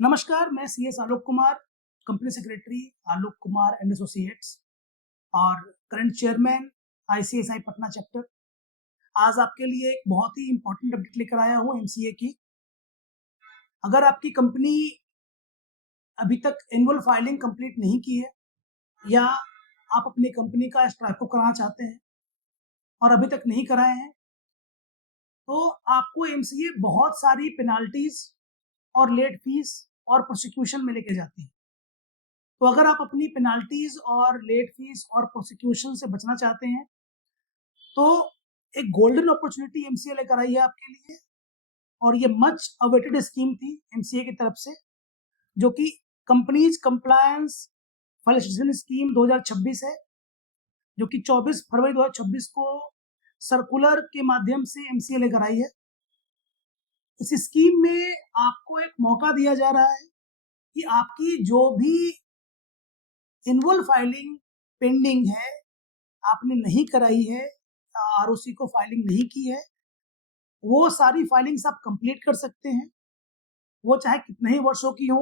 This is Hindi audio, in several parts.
नमस्कार, मैं CS Alok Kumar, company secretary Alok Kumar and associates और current chairman ICSI Patna chapter. आज आपके लिए एक बहुत ही इम्पोर्टेंट अपडेट लेकर आया हूँ एमसीए की। अगर आपकी कंपनी अभी तक एनुअल फाइलिंग कंप्लीट नहीं की है या आप अपनी कंपनी का स्ट्राइको कराना चाहते हैं और अभी तक नहीं कराए हैं, तो आपको एमसीए बहुत सारी पेनाल्टीज और लेट फीस और प्रोसिक्यूशन में लेके जाती है। तो अगर आप अपनी पेनाल्टीज और लेट फीस और प्रोसिक्यूशन से बचना चाहते हैं, तो एक गोल्डन अपॉर्चुनिटी एमसीए लेकर आई है आपके लिए और ये मच अवेटेड स्कीम थी एमसीए की तरफ से, जो कि कंपनीज कंप्लायंस फैसिलिटेशन स्कीम 2026 है, जो कि 24 फरवरी 2026 को सर्कुलर के माध्यम से एमसीए लेकर आई है। इस स्कीम में आपको एक मौका दिया जा रहा है कि आपकी जो भी एनुअल फाइलिंग पेंडिंग है, आपने नहीं कराई है, आरओसी को फाइलिंग नहीं की है, वो सारी फाइलिंग्स आप कंप्लीट कर सकते हैं, वो चाहे कितने ही वर्षों की हो।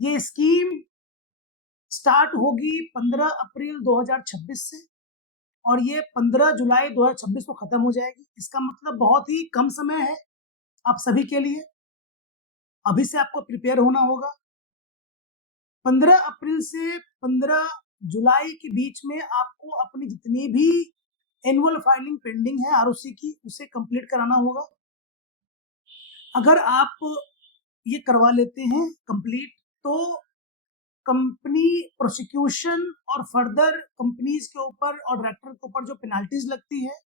ये स्कीम स्टार्ट होगी 15 अप्रैल 2026 से और ये 15 जुलाई 2026 को खत्म हो जाएगी। इसका मतलब बहुत ही कम समय है आप सभी के लिए। अभी से आपको प्रिपेयर होना होगा। 15 अप्रैल से 15 जुलाई के बीच में आपको अपनी जितनी भी एनुअल फाइलिंग पेंडिंग है आरओसी की, उसे कंप्लीट कराना होगा। अगर आप ये करवा लेते हैं कंप्लीट, तो कंपनी प्रोसिक्यूशन और फर्दर कंपनीज के ऊपर और डायरेक्टर के ऊपर जो पेनाल्टीज लगती है,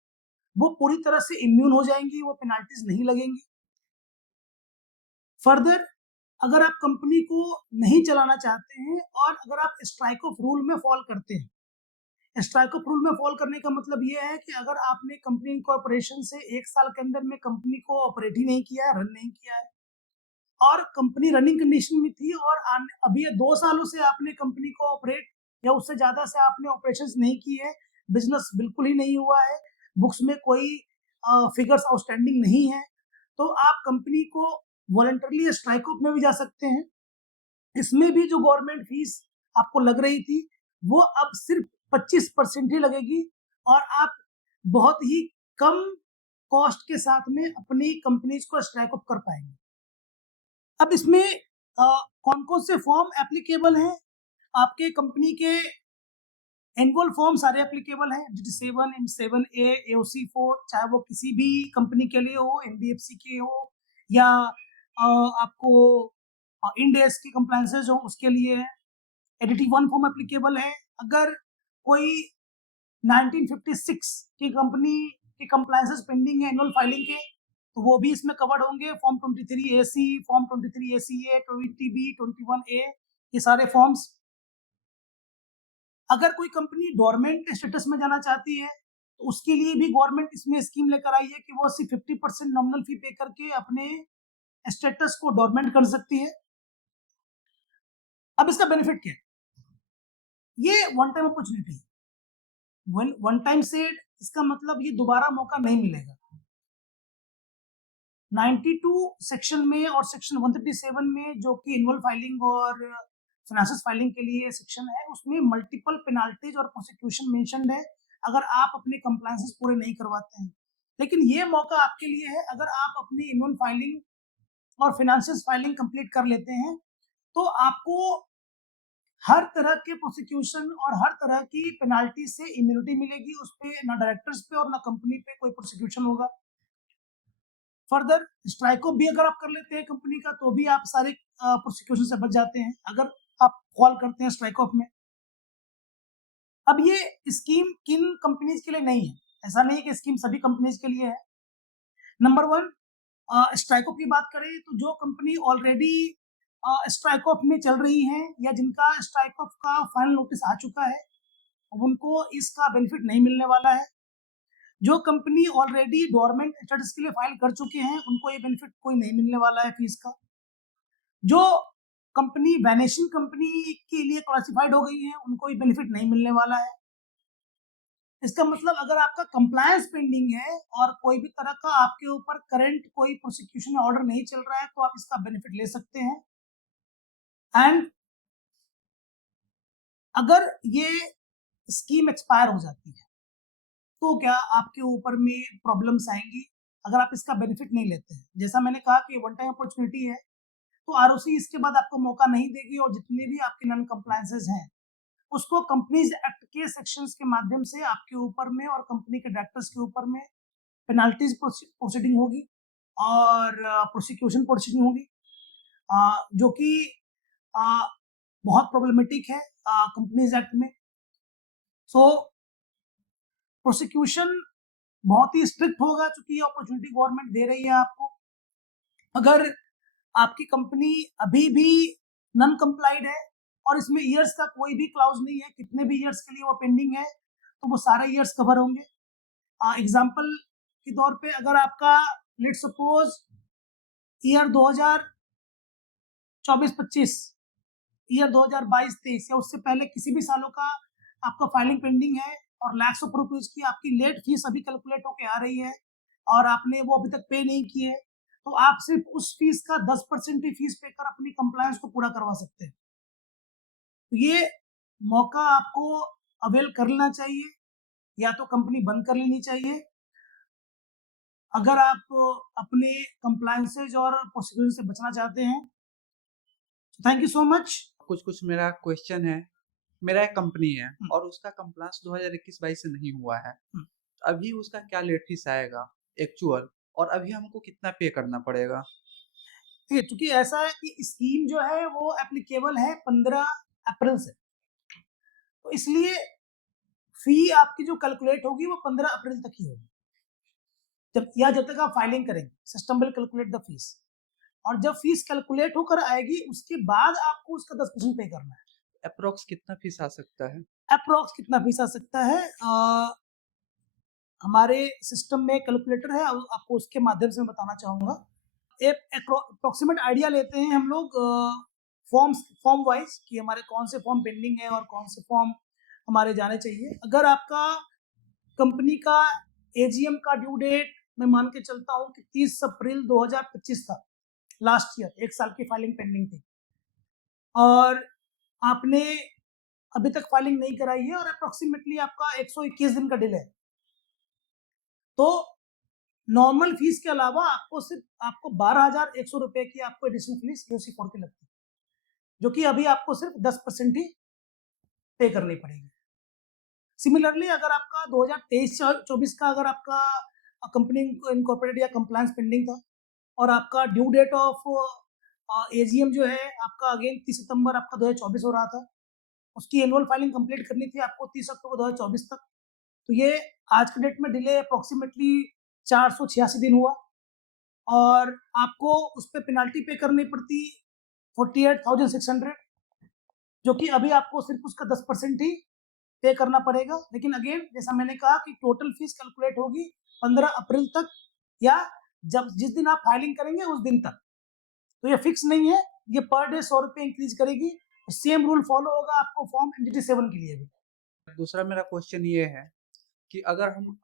वो पूरी तरह से इम्यून हो जाएंगी, वो पेनाल्टीज नहीं लगेंगी। फर्दर अगर आप कंपनी को नहीं चलाना चाहते हैं और अगर आप स्ट्राइक ऑफ रूल में फॉल करते हैं, स्ट्राइक ऑफ रूल में फॉल करने का मतलब ये है कि अगर आपने कंपनी इनकॉर्पोरेशन से 1 साल के अंदर में कंपनी को ऑपरेट ही नहीं किया है, रन नहीं किया है और कंपनी रनिंग कंडीशन में थी और अभी 2 सालों से आपने कंपनी को ऑपरेट या उससे ज्यादा से आपने ऑपरेशंस नहीं की है, बिजनेस बिल्कुल ही नहीं हुआ है, बुक्स में कोई फिगर्स आउटस्टैंडिंग नहीं है, तो आप कंपनी को वॉलंटरली स्ट्राइक ऑफ में भी जा सकते हैं। इसमें भी जो गवर्नमेंट फीस आपको लग रही थी, वो अब सिर्फ 25% ही लगेगी और आप बहुत ही कम कॉस्ट के साथ में अपनी कंपनीज को स्ट्राइक ऑफ कर पाएंगे। अब इसमें कौन कौन से फॉर्म एप्लीकेबल हैं? आपके कंपनी के एनुअल फॉर्म सारे एप्लीकेबल हैं, GT7, M7A, AOC4, चाहे वो किसी भी कंपनी के लिए हो, NBFC के हो या आपको इंडेस की कंप्लायंसेज हो, उसके लिए है। ADT1 फॉर्म एप्लीकेबल है। अगर कोई 1956 की कंपनी की कंप्लायंसेज पेंडिंग है एनुअल फाइलिंग के, तो वो भी इसमें कवर्ड होंगे। Form 23AC, form 23ACA, 20B, 21A, ये सारे फॉर्म्स। अगर कोई कंपनी डोरमेंट स्टेटस में जाना चाहती है, तो उसके लिए भी गवर्नमेंट इसमें स्कीम लेकर आई है कि वो सिर्फ 50% नॉमिनल फी पे करके अपने स्टेटस को डोरमेंट कर सकती है। अब इसका बेनिफिट क्या है? ये वन टाइम अपॉर्चुनिटी है। वन टाइम से इसका मतलब ये दोबारा मौका नहीं मिलेगा। 92 सेक्शन में और सेक्शन 137 में, जो कि एनुअल फाइलिंग और फाइनेंशियल फाइलिंग के लिए सेक्शन है, उसमें मल्टीपल पेनाल्टीज और प्रोसिक्यूशन मेंशन्ड है अगर आप अपने कंप्लायंसेस पूरे नहीं करवाते हैं। लेकिन ये मौका आपके लिए है, अगर आप अपनी एनुअल फाइलिंग और फाइनेंशियल फाइलिंग कंप्लीट कर लेते हैं, तो आपको हर तरह के प्रोसिक्यूशन और हर तरह की पेनाल्टी से इम्यूनिटी मिलेगी। उस पर ना डायरेक्टर्स पे और ना कंपनी पे कोई प्रोसिक्यूशन होगा। फर्दर स्ट्राइक ऑफ भी अगर आप कर लेते हैं कंपनी का, तो भी आप सारे प्रोसिक्यूशन से बच जाते हैं अगर आप फॉल करते हैं स्ट्राइक ऑफ में। अब ये स्कीम किन कंपनीज के लिए नहीं है? ऐसा नहीं है कि स्कीम सभी कंपनीज के लिए है। नंबर 1, स्ट्राइक ऑफ की बात करें तो जो कंपनी ऑलरेडी स्ट्राइक ऑफ में चल रही हैं या जिनका स्ट्राइक ऑफ का फाइनल नोटिस आ चुका है, उनको इसका बेनिफिट नहीं मिलने वाला है। जो कंपनी ऑलरेडी डोरमेंट स्टेटस के लिए फाइल कर चुके हैं, उनको ये बेनिफिट कोई नहीं मिलने वाला है फीस का। जो कंपनी वैनिशिंग कंपनी के लिए क्लासिफाइड हो गई है, उनको ये बेनिफिट नहीं मिलने वाला है। इसका मतलब अगर आपका कंप्लायंस पेंडिंग है और कोई भी तरह का आपके ऊपर करंट कोई प्रोसिक्यूशन ऑर्डर नहीं चल रहा है, तो आप इसका बेनिफिट ले सकते हैं। एंड अगर ये स्कीम एक्सपायर हो जाती है तो क्या आपके ऊपर में प्रॉब्लम्स आएंगी अगर आप इसका बेनिफिट नहीं लेते हैं। जैसा मैंने कहा कि वन टाइम अपॉर्चुनिटी है, तो आरओसी इसके बाद आपको मौका नहीं देगी और जितने भी आपके नॉन कंप्लायंसेस हैं उसको कंपनीज एक्ट के सेक्शंस के माध्यम से आपके ऊपर में और कंपनी के डायरेक्टर्स के ऊपर में पेनाल्टीज प्रोसीडिंग होगी और प्रोसिक्यूशन प्रोसीडिंग होगी, जो कि बहुत प्रॉब्लमेटिक है कंपनीज एक्ट में। सो प्रोसिक्यूशन बहुत ही स्ट्रिक्ट होगा क्योंकि ये अपॉर्चुनिटी गवर्नमेंट दे रही है आपको। अगर आपकी कंपनी अभी भी नॉन कंप्लाइड है और इसमें ईयर्स का कोई भी क्लाउज नहीं है, कितने भी ईयर्स के लिए वो पेंडिंग है तो वो सारे ईयर्स कवर होंगे। एग्जांपल के तौर पे अगर आपका लेट्स सपोज ईयर 2024-25, ईयर 2022-23 या उससे पहले किसी भी सालों का आपका फाइलिंग पेंडिंग है और लैक्स ऑफ रुपीज की आपकी लेट फीस अभी कैलकुलेट होके आ रही है और आपने वो अभी तक पे नहीं की है, तो आप सिर्फ उस फीस का 10% ही फीस पे कर अपनी कंप्लायंस को पूरा करवा सकते हैं। तो ये मौका आपको अवेल कर लेना चाहिए या तो कंपनी बंद कर लेनी चाहिए अगर आप अपने कंप्लायंसेज और प्रोसीड्यूर से बचना चाहते हैं। Thank you so much. कुछ मेरा क्वेश्चन है। मेरा एक कंपनी है और उसका कंप्लायंस 2021-22 से नहीं हुआ है, अभी उसका क्या लेट फीस आएगा एक्चुअल, और अभी हमको कितना पे करना पड़ेगा? ठीक है, क्योंकि ऐसा है कि स्कीम जो है वो एप्लीकेबल है 15 अप्रैल से, तो इसलिए फी आपकी जो कैलकुलेट होगी वो 15 अप्रैल तक ही होगी। जब तक आप फाइलिंग करेंगे system will calculate the fees, और जब फीस कैलकुलेट होकर आएगी उसके बाद आपको उसका 10% पे करना है। अप्रोक्स कितना फीस आ सकता है? अप्रोक्स कितना फीस आ सकता है, हमारे सिस्टम में कैलकुलेटर है, आपको उसके माध्यम से मैं बताना चाहूंगा। एक अप्रोक्सीमेट आइडिया लेते हैं हम लोग फॉर्म वाइज कि हमारे कौन से फॉर्म पेंडिंग है और कौन से फॉर्म हमारे जाने चाहिए। अगर आपका कंपनी का एजीएम का ड्यू डेट मैं मान के चलता हूँ कि 30 अप्रैल 2025 था, लास्ट ईयर, एक साल की फाइलिंग पेंडिंग थी और आपने अभी तक फाइलिंग नहीं कराई है और अप्रोक्सीमेटली आपका 121 दिन का डिले है, तो नॉर्मल फीस के अलावा आपको 12,100 रुपए की आपको एडिशनल फीस QC4 की लगती है, जो कि अभी आपको सिर्फ 10% ही पे करनी पड़ेगी। सिमिलरली अगर आपका 2023-24 का अगर आपका कंपनी इनकॉर्पोरेटेड या कंप्लायंस पेंडिंग था और आपका ड्यू डेट ऑफ एजीएम जो है आपका अगेन 30 सितंबर आपका 2024 हो रहा था, उसकी एनुअल फाइलिंग कंप्लीट करनी थी आपको 30 अक्टूबर 2024 तक, तो ये आज के डेट में डिले अप्रोक्सीमेटली 486 दिन हुआ और आपको उस पर पेनाल्टी पे करनी पड़ती 48,600, जो कि अभी आपको सिर्फ उसका 10% ही पे करना पड़ेगा। लेकिन अगेन जैसा मैंने कहा कि टोटल फीस कैलकुलेट होगी 15 अप्रैल तक या जब जिस दिन आप फाइलिंग करेंगे उस दिन तक, तो ये फिक्स नहीं है, ये पर डे 100 रुपये इंक्रीज करेगी। सेम रूल फॉलो होगा आपको फॉर्म एंटिटी 7 के लिए भी। दूसरा मेरा क्वेश्चन ये है कि अगर हम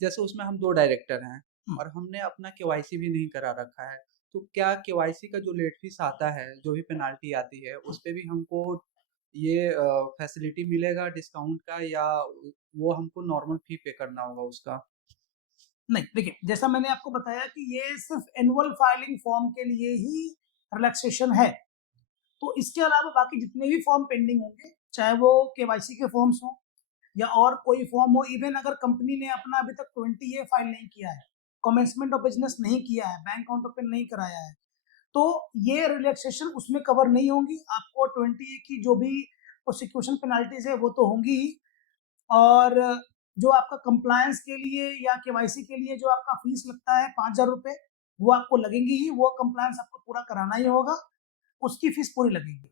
जैसे उसमें हम 2 डायरेक्टर हैं और हमने अपना केवाईसी भी नहीं करा रखा है, तो क्या केवाईसी का जो लेट फीस आता है, जो भी पेनाल्टी आती है, उस पे भी हमको ये फैसिलिटी मिलेगा डिस्काउंट का, या वो हमको नॉर्मल फी पे करना होगा उसका? नहीं, देखिए जैसा मैंने आपको बताया कि ये सिर्फ एनुअल फाइलिंग फॉर्म के लिए ही रिलैक्सेशन है, तो इसके अलावा बाकी जितने भी फॉर्म पेंडिंग होंगे, चाहे वो केवाईसी के फॉर्म्स हों या और कोई फॉर्म हो, इवन अगर कंपनी ने अपना अभी तक 20A फाइल नहीं किया है, कमेंसमेंट ऑफ बिजनेस नहीं किया है, बैंक अकाउंट ओपन नहीं कराया है, तो ये रिलैक्सेशन उसमें कवर नहीं होंगी। आपको 20A की जो भी प्रोसिक्यूशन पेनाल्टीज है वो तो होंगी ही, और जो आपका कंप्लायंस के लिए या केवाईसी के लिए जो आपका फीस लगता है 5,000 रुपये, वो आपको लगेंगी ही, वो कंप्लायंस आपको पूरा कराना ही होगा, उसकी फीस पूरी लगेगी।